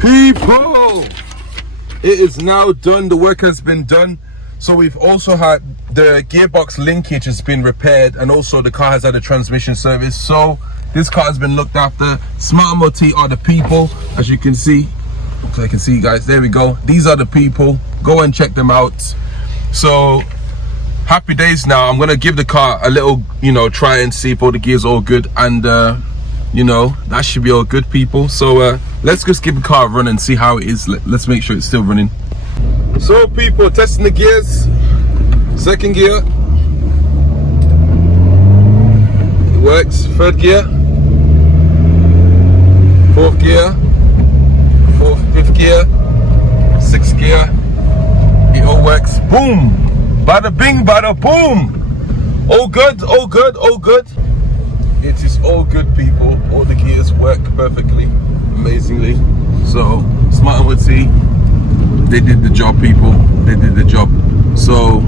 People, it is now done. The work has been done. So we've also had the gearbox linkage has been repaired, and also the car has had a transmission service. So this car has been looked after. SMART MOT are the people, as you can see. Hopefully I can see you guys. There we go. These are the people. Go and check them out. So happy days now. I'm gonna give the car a little, try and see if all the gears are all good, and that should be all good, people. So let's just give the car a run and see how it is. Let's make sure it's still running. So people, testing the gears. Second gear, it works. Third gear, fourth gear, fifth gear, sixth gear, it all works. Boom, bada bing, bada boom. All good, all good, all good. It is all good, people. All the gears work perfectly, amazingly. So SMART MOT, they did the job, people. They did the job. So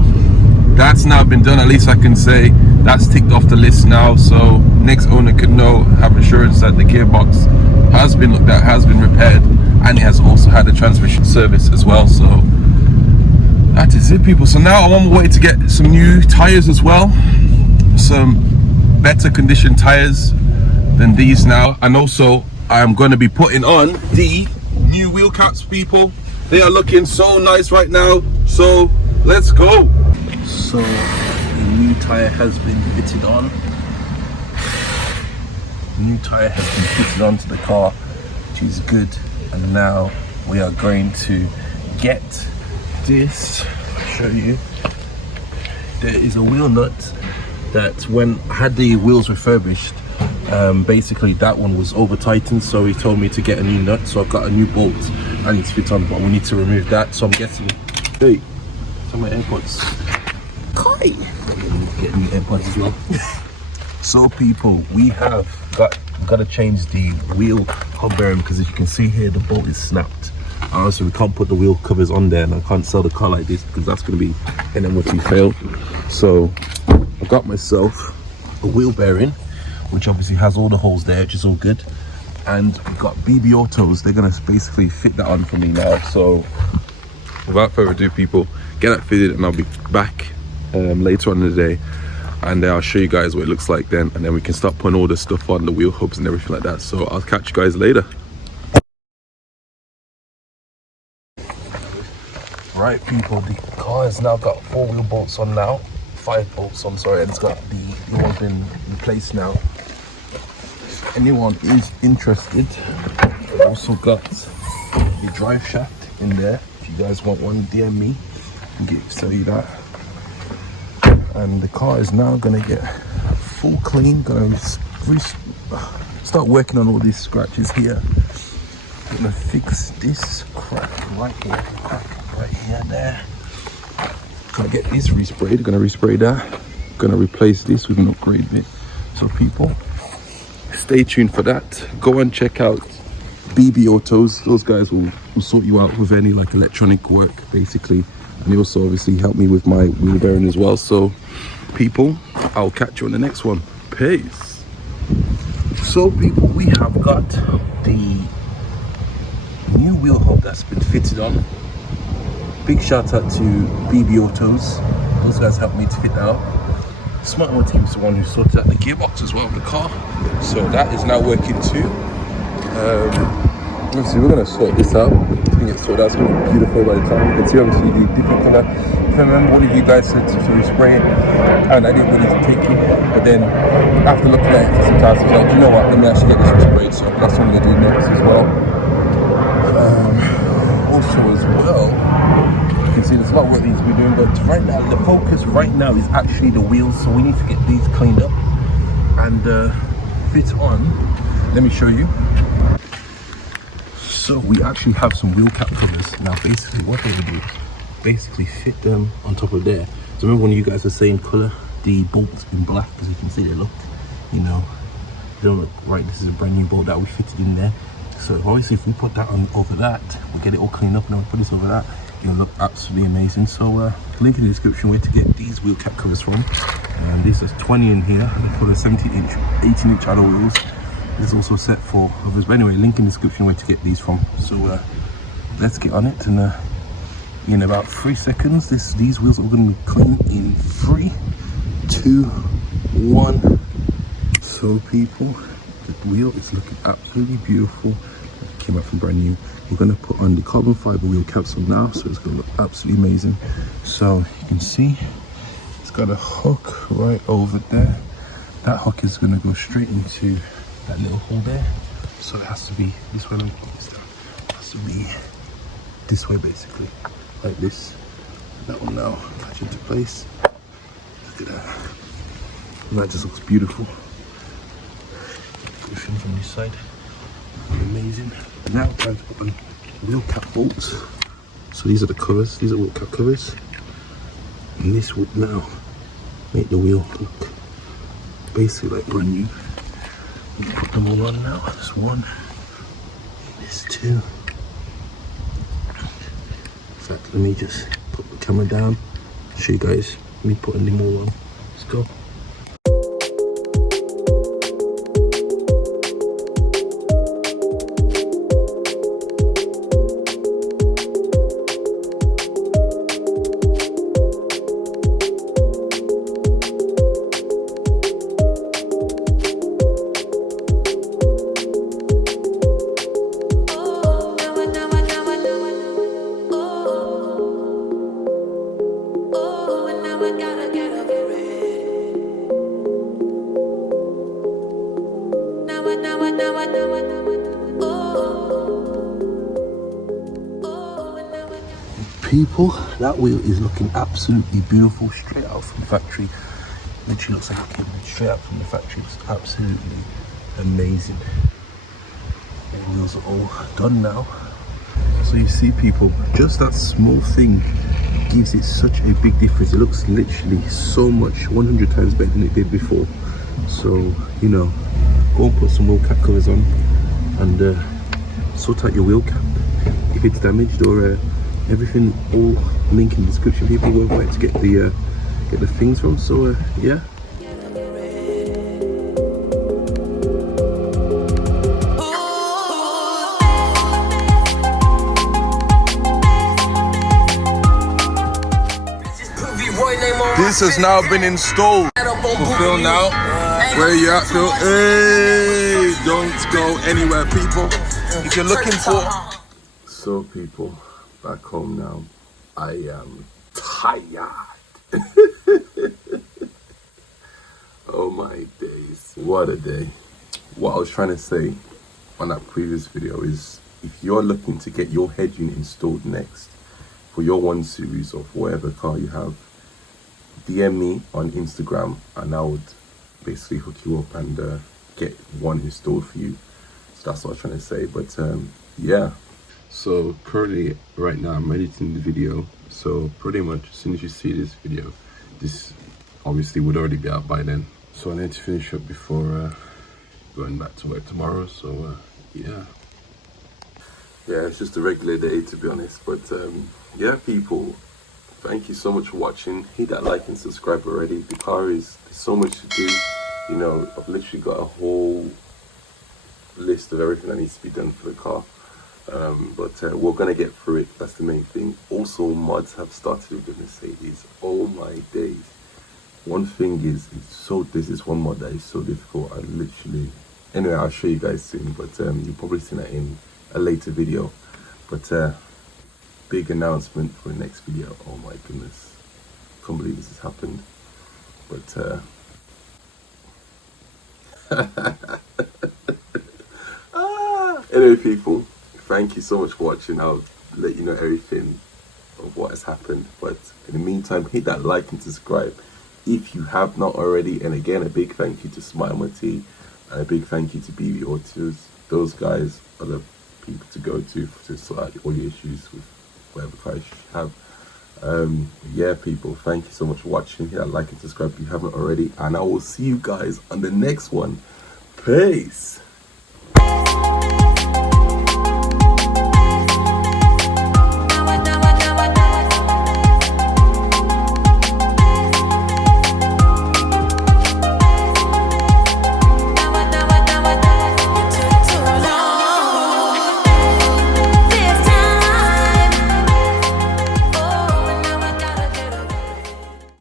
that's now been done. At least I can say that's ticked off the list now. So next owner could know, have assurance that the gearbox has been looked at, has been repaired, and it has also had a transmission service as well. So that is it, people. So now I'm on my way to get some new tires as well, some better condition tires than these now, and also I'm going to be putting on the new wheel caps, people. They are looking so nice right now, so let's go. So the new tire has been fitted on. The new tire has been fitted onto the car, which is good. And now we are going to get this. I'll show you. There is a wheel nut that when I had the wheels refurbished, basically that one was over tightened, so he told me to get a new nut. So I've got a new bolt I need to fit on, but we need to remove that. So I'm getting, hey, some of my AirPods. Kai! Get new AirPods as well. So people, we have got to change the wheel hub bearing, because as you can see here, the bolt is snapped. Also, we can't put the wheel covers on there, and I can't sell the car like this because that's going to be an MOT fail. So I got myself a wheel bearing, which obviously has all the holes there, which is all good. And we've got BB Autos. They're going to basically fit that on for me now. So without further ado, people, get that fitted, and I'll be back later on in the day, and I'll show you guys what it looks like then, and then we can start putting all the stuff on, the wheel hubs and everything like that. So I'll catch you guys later. Right, people, the car has now got 4 wheel bolts on now, 5 bolts on, sorry, and it's got the one's been replaced now. If anyone is interested, I've also got a drive shaft in there. If you guys want one, DM me and sell you that. And the car is now gonna get full clean. Gonna start working on all these scratches here. Gonna fix this crack right here, crack right here, there. Gonna get this resprayed. Gonna respray that. Gonna replace this with an upgrade bit. So people, stay tuned for that. Go and check out BB Autos. Those guys will sort you out with any like electronic work, basically. And they also obviously help me with my wheel bearing as well. So people, I'll catch you on the next one. Peace. So people, we have got the new wheel hub that's been fitted on. Big shout out to BB Autos. Those guys helped me to fit that out. SMART MOT team is the one who sorted out the gearbox as well in the car. So that is now working too. Let's see, we're gonna sort this out. It's gonna get sorted out. It's gonna be beautiful by the time. You can see obviously the different color. If I remember, one of you guys said to spray it, and I didn't really take it. But then after looking at it for some time, I was like, you know what? Let me actually get this sprayed. So that's what I'm gonna do next as well. Also as well, you can see there's a lot of work that needs to be doing. But right now, the focus right now is actually the wheels. So we need to get these cleaned up and fit on. Let me show you. So we actually have some wheel cap covers. Now basically what they would do, basically fit them on top of there. So remember when you guys are saying colour, the bolt's in black, as you can see they look, they don't look right. This is a brand new bolt that we fitted in there. So obviously if we put that on over that, we get it all cleaned up, and then we put this over that, it'll look absolutely amazing. So link in the description where to get these wheel cap covers from. These are 20 in here for the 17-inch, 18-inch alloy wheels. There's also a set for others, but anyway, link in the description where to get these from. So let's get on it, and in about 3 seconds these wheels are going to be clean in 3, 2, 1. So people, the wheel is looking absolutely beautiful. It came out from brand new. We're going to put on the carbon fiber wheel caps on now, so it's going to look absolutely amazing. So you can see it's got a hook right over there. That hook is going to go straight into that little hole there, so it has to be this way. Let me put this down. It has to be this way, basically, like this. That one now catch into place. Look at that. And that just looks beautiful. Pushing from this side, amazing. And now time to put on wheel cap bolts. So these are the covers. These are wheel cap covers, and this would now make the wheel look basically like brand new. Put them all on now. There's one, there's two. In fact, let me just put the camera down, show you guys me putting them all on. Let's go. People, that wheel is looking absolutely beautiful, straight out from the factory. Literally looks like it came straight out from the factory. It's absolutely amazing. The wheels are all done now. So you see, people, just that small thing gives it such a big difference. It looks literally so much 100 times better than it did before. So, you know, go and put some wheel cap covers on and sort out your wheel cap if it's damaged, or everything, all link in the description. People won't wait to get the things from. So yeah. This has now been installed. Fulfill now. Where you at, Phil? Hey, don't go anywhere, people. If you're looking for. So, people, back home now. I am tired. Oh my days. What a day. What I was trying to say on that previous video is, if you're looking to get your head unit installed next for your 1 Series of whatever car you have, DM me on Instagram and I would basically hook you up and get one installed for you. So that's what I was trying to say. But yeah. So currently, right now, I'm editing the video. So pretty much as soon as you see this video, this obviously would already be out by then. So I need to finish up before going back to work tomorrow. So yeah. Yeah, it's just a regular day, to be honest. But yeah, people, thank you so much for watching. Hit that like and subscribe already. The car there's so much to do. You know, I've literally got a whole list of everything that needs to be done for the car. But we're gonna get through it. That's the main thing. Also, mods have started with the Mercedes. Oh my days. One thing is, there's this one mod that is so difficult. I literally, anyway, I'll show you guys soon, but you'll probably see that in a later video. But big announcement for the next video. Oh my goodness, can't believe this has happened. But anyway, people, thank you so much for watching. I'll let you know everything of what has happened. But in the meantime, hit that like and subscribe if you have not already. And again, a big thank you to SMART MOT and a big thank you to BB Autos. Those guys are the people to go to sort out all your issues with whatever car you have. Yeah, people, thank you so much for watching. Hit that like and subscribe if you haven't already, and I will see you guys on the next one. Peace.